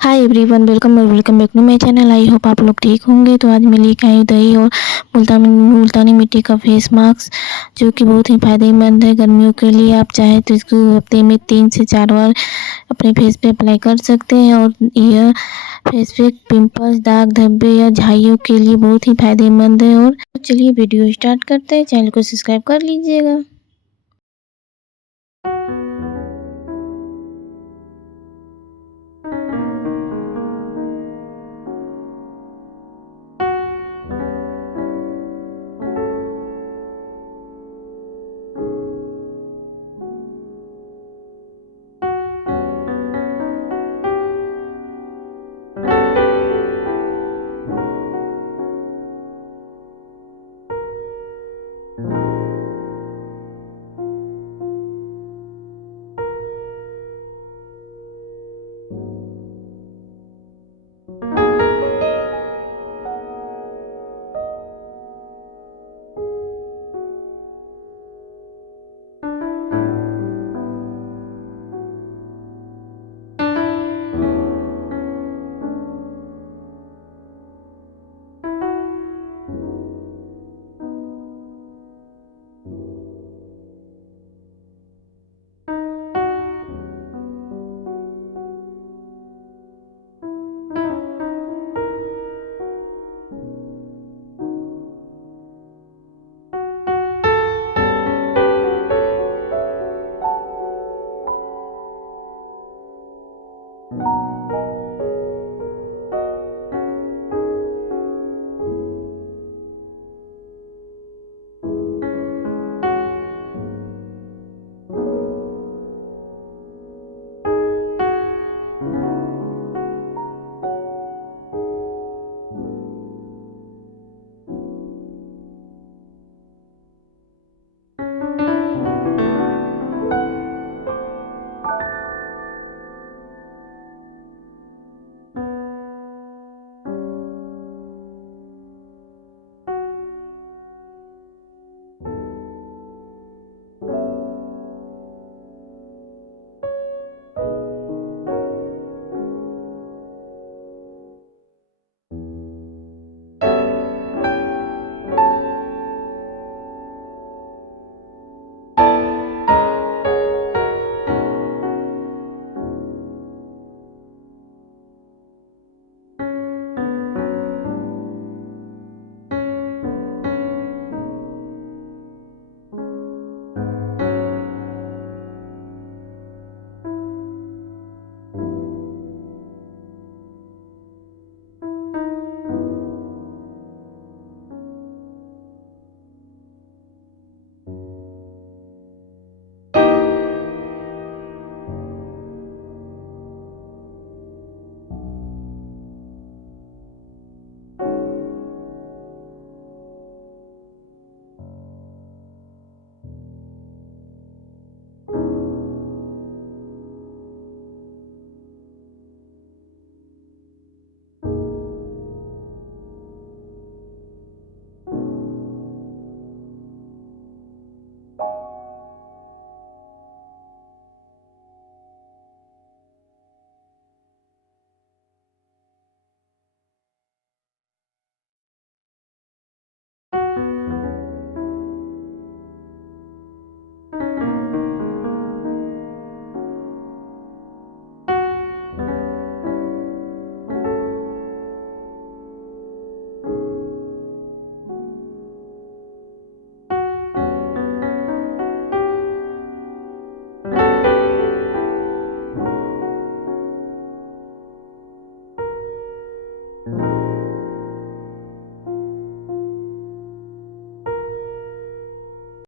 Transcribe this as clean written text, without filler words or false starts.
Hi everyone, welcome back to my channel. I hope आप लोग ठीक होंगे। तो आज मैं लेके आई हूँ दही और मुल्तानी मिट्टी का फेस मास्क, जो कि बहुत ही फ़ायदेमंद है गर्मियों के लिए। आप चाहे तो इसको हफ्ते में 3 से 4 बार अपने फेस पे अप्लाई कर सकते हैं और यह फेस पे पिंपल्स, दाग धब्बे या झाइयों के लिए बहुत ही फ़ायदेमंद है। और चलिए वीडियो स्टार्ट करते हैं। चैनल को सब्सक्राइब कर लीजिएगा।